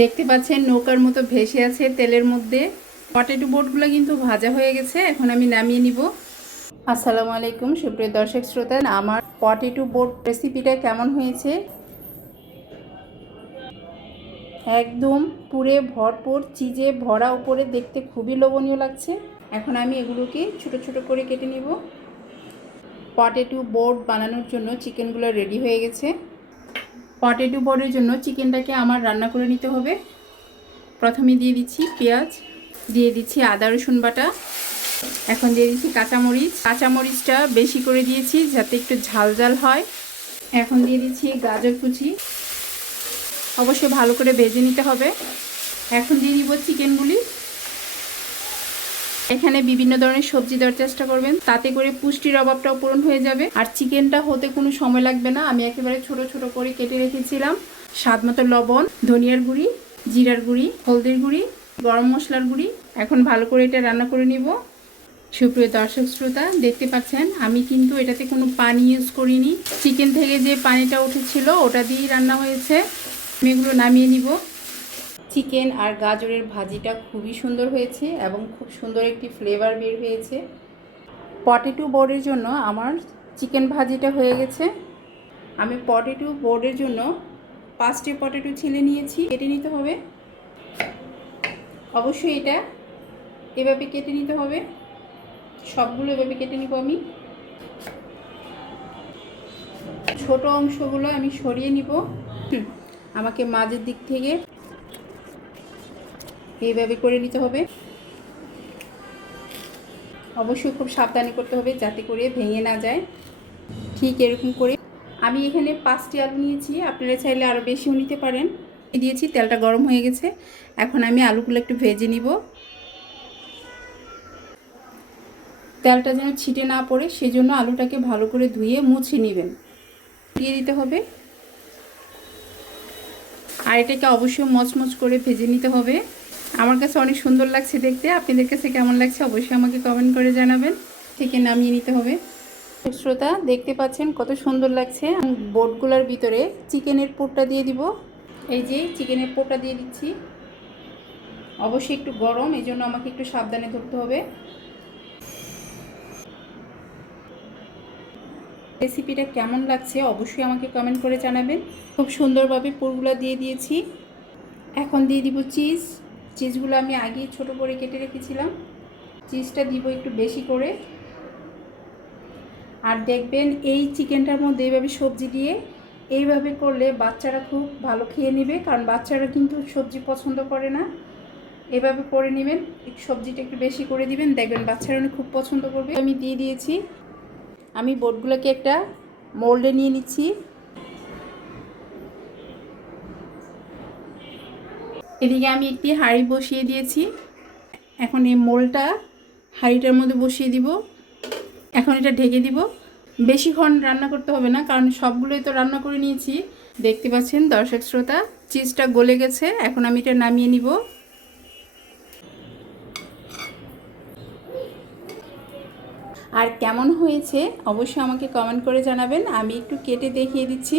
দেখতে পাচ্ছেন, নৌকার মতো ভেসে আছে তেলের মধ্যে। পটেটো বোটগুলো কিন্তু ভাজা হয়ে গেছে, এখন আমি নামিয়ে নিব। আসসালামু আলাইকুম, সুপ্রিয় দর্শক শ্রোতা, আমার পটেটো বোট রেসিপিটা কেমন হয়েছে? একদম পুরে ভরপুর, চিজে ভরা উপরে দেখতে খুবই লোভনীয় লাগছে। এখন আমি এগুলোকে ছোট ছোট করে কেটে নিব। পটেটো বোট বানানোর জন্য চিকেনগুলো রেডি হয়ে গেছে। পটেটো বোর্ডের জন্য চিকেনটাকে আমার রান্না করে নিতে হবে। প্রথমে দিয়ে দিচ্ছি পেঁয়াজ, দিয়ে দিচ্ছি আদা, রসুন বাটা, এখন দিয়ে দিচ্ছি কাঁচামরিচ। কাঁচামরিচটা বেশি করে দিয়েছি যাতে একটু ঝাল ঝাল হয়। এখন দিয়ে দিচ্ছি গাজর কুচি। অবশ্যই ভালো করে ভেজে নিতে হবে। এখন দিয়ে দিব চিকেনগুলি। এখানে বিভিন্ন ধরনের সবজি দেওয়ার চেষ্টা করবেন। তাতে করে পুষ্টির অভাবটাও পূরণ হয়ে যাবে। আর চিকেনটা হতে কোনো সময় লাগবে না। আমি একেবারে ছোট ছোট করে কেটে রেখেছিলাম। স্বাদ মতো লবণ, ধনিয়ার গুঁড়ি, জিরার গুঁড়ি, হলদির গুঁড়ি, গরম মশলার গুঁড়ি। এখন ভালো করে এটা রান্না করে নিব। সুপ্রিয় দর্শক শ্রোতা, দেখতে পাচ্ছেন, আমি কিন্তু এটাতে কোনো পানি ইউজ করিনি। চিকেন থেকে যে পানিটা উঠেছিল, ওটা দিয়েই রান্না হয়েছে। আমি এগুলো নামিয়ে নিব। চিকেন আর গাজরের ভাজিটা খুবই সুন্দর হয়েছে এবং খুব সুন্দর একটি ফ্লেভার বের হয়েছে। পটেটো বোর্ডের জন্য আমার চিকেন ভাজিটা হয়ে গেছে। আমি পটেটো বোর্ডের জন্য পাঁচটি পটেটো ছিলে নিয়েছি কেটে নিতে হবে। অবশ্যই এটা এভাবে কেটে নিতে হবে। সবগুলো এভাবে কেটে নিব আমি। ছোট অংশগুলো আমি সরিয়ে নিব। আমাকে মাঝের দিক থেকে এইভাবে করে নিতে হবে। অবশ্যই খুব সাবধানে করতে হবে যাতে করে ভেঙে না যায়। ঠিক এরকম করে আমি এখানে পাঁচটি আলু নিয়েছি, আপনারা চাইলে আরও বেশিও নিতে পারেন। দিয়েছি, তেলটা গরম হয়ে গেছে। এখন আমি আলুগুলো একটু ভেজে নিব। তেলটা যেন ছিটে না পড়ে, সেজন্য আলুটাকে ভালো করে ধুয়ে মুছে নেবেন। দিয়ে দিতে হবে। আর এটাকে অবশ্যই মচমচ করে ভেজে নিতে হবে। আমার কাছে অনেক সুন্দর লাগছে দেখতে। আপনাদের কাছে কেমন লাগছে অবশ্যই আমাকে কমেন্ট করে জানাবেন। থেকে নামিয়ে নিতে হবে। শ্রোতা, দেখতে পাচ্ছেন কত সুন্দর লাগছে। বোটগুলোর ভিতরে চিকেনের পোটটা দিয়ে দিব। এই যে চিকেনের পোটটা দিয়ে দিচ্ছি। অবশ্যই একটু গরম, এই জন্য আমাকে একটু সাবধানে ধরতে হবে। রেসিপিটা কেমন লাগছে অবশ্যই আমাকে কমেন্ট করে জানাবেন। খুব সুন্দরভাবে পুরগুলো দিয়ে দিয়েছি। এখন দিয়ে দিব চিজ। চিজগুলো আমি আগেই ছোট করে কেটে রেখেছিলাম। চিজটা দিব একটু বেশি করে। আর দেখবেন এই চিকেনটার মধ্যে এইভাবে সবজি দিয়ে এইভাবে করলে বাচ্চারা খুব ভালো খেয়ে নেবে, কারণ বাচ্চারা কিন্তু সবজি পছন্দ করে না। এভাবে করে নেবেন, একটু সবজিটা একটু বেশি করে দিবেন, দেখবেন বাচ্চারা অনেক খুব পছন্দ করবে। আমি দিয়ে দিয়েছি। আমি বোটগুলোকে একটা মোল্ডে নিয়ে নিচ্ছি। এদিকে আমি একটি হাঁড়ি বসিয়ে দিয়েছি। এখন এই মোলটা হাঁড়িটার মধ্যে বসিয়ে দিব। এখন এটা ঢেকে দিব। বেশিক্ষণ রান্না করতে হবে না, কারণ সবগুলোই তো রান্না করে নিয়েছি। দেখতে পাচ্ছেন দর্শক শ্রোতা, চিজটা গলে গেছে, এখন আমি এটা নামিয়ে নিব। আর কেমন হয়েছে অবশ্যই আমাকে কমেন্ট করে জানাবেন। আমি একটু কেটে দেখিয়ে দিচ্ছি।